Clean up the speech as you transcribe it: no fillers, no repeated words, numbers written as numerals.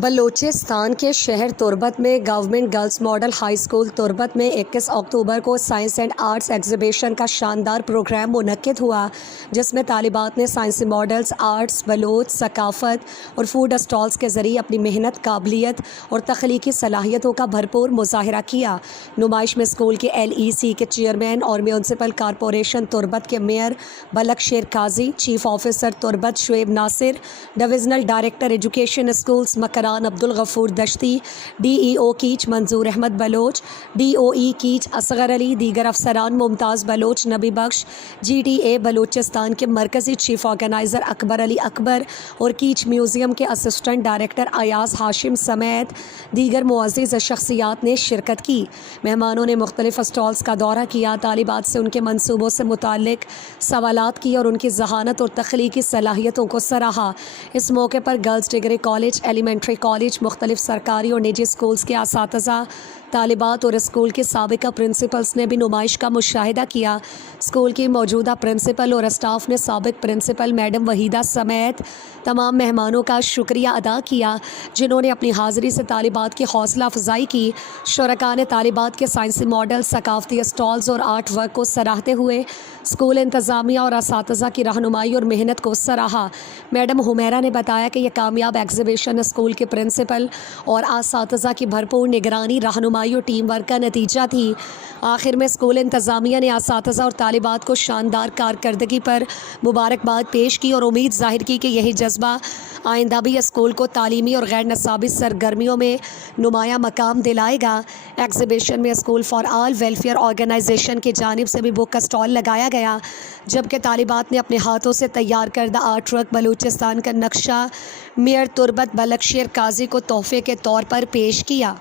بلوچستان کے شہر تربت میں government girls model high school تربت میں 21 اکتوبر کو سائنس اینڈ آرٹس ایگزیبیشن کا شاندار پروگرام منعقد ہوا، جس میں طالبات نے سائنسی ماڈلز، آرٹس، بلوچ ثقافت اور فوڈ اسٹالز کے ذریعے اپنی محنت، قابلیت اور تخلیقی صلاحیتوں کا بھرپور مظاہرہ کیا۔ نمائش میں اسکول کے LEC کے چیئرمین اور میونسپل کارپوریشن تربت کے میئر بلک شیر قاضی، chief officer Turbat Shoaib Nasir, divisional director education schools Makran Abdulghafoor Dashti, DEO Kech Manzoor Ahmed Baloch, DOE Kech Asghar Ali, دیگر افسران ممتاز بلوچ، نبی بخش، GTA بلوچستان کے مرکزی چیف آرگنائزر اکبر علی اکبر اور کیچ میوزیم کے اسسٹنٹ ڈائریکٹر ایاز ہاشم سمیت دیگر معزز شخصیات نے شرکت کی۔ مہمانوں نے مختلف اسٹالز کا دورہ کیا، طالبات سے ان کے منصوبوں سے متعلق سوالات کیے اور ان کی ذہانت اور تخلیقی صلاحیتوں کو سراہا۔ اس موقع پر girls degree college, elementary college, مختلف سرکاری اور نجی اسکولز کے اساتذہ، طالبات اور اسکول کے سابقہ پرنسپلز نے بھی نمائش کا مشاہدہ کیا۔ اسکول کی موجودہ پرنسپل اور اسٹاف نے سابق پرنسپل میڈم وحیدہ سمیت تمام مہمانوں کا شکریہ ادا کیا، جنہوں نے اپنی حاضری سے طالبات کی حوصلہ افزائی کی۔ شرکاء نے طالبات کے سائنسی ماڈل، ثقافتی اسٹالز اور آرٹ ورک کو سراہتے ہوئے اسکول انتظامیہ اور اساتذہ کی رہنمائی اور محنت کو سراہا۔ میڈم حمیرہ نے بتایا کہ یہ کامیاب ایگزیبیشن اسکول کے پرنسپل اور اساتذہ کی بھرپور نگرانی، رہنمائی اور ٹیم ورک کا نتیجہ تھی۔ آخر میں اسکول انتظامیہ نے اساتذہ اور طالبات کو شاندار کارکردگی پر مبارکباد پیش کی اور امید ظاہر کی کہ یہی جذبہ آئندہ بھی اسکول کو تعلیمی اور غیر نصابی سرگرمیوں میں نمایاں مقام دلائے گا۔ ایگزیبیشن میں school for all welfare organisation کی جانب سے بھی بک کا اسٹال لگایا گیا، جبکہ طالبات نے اپنے ہاتھوں سے تیار کردہ آرٹ ورک بلوچستان کا نقشہ میئر تربت بلک شیر قاضی کو تحفے کے طور پر پیش کیا۔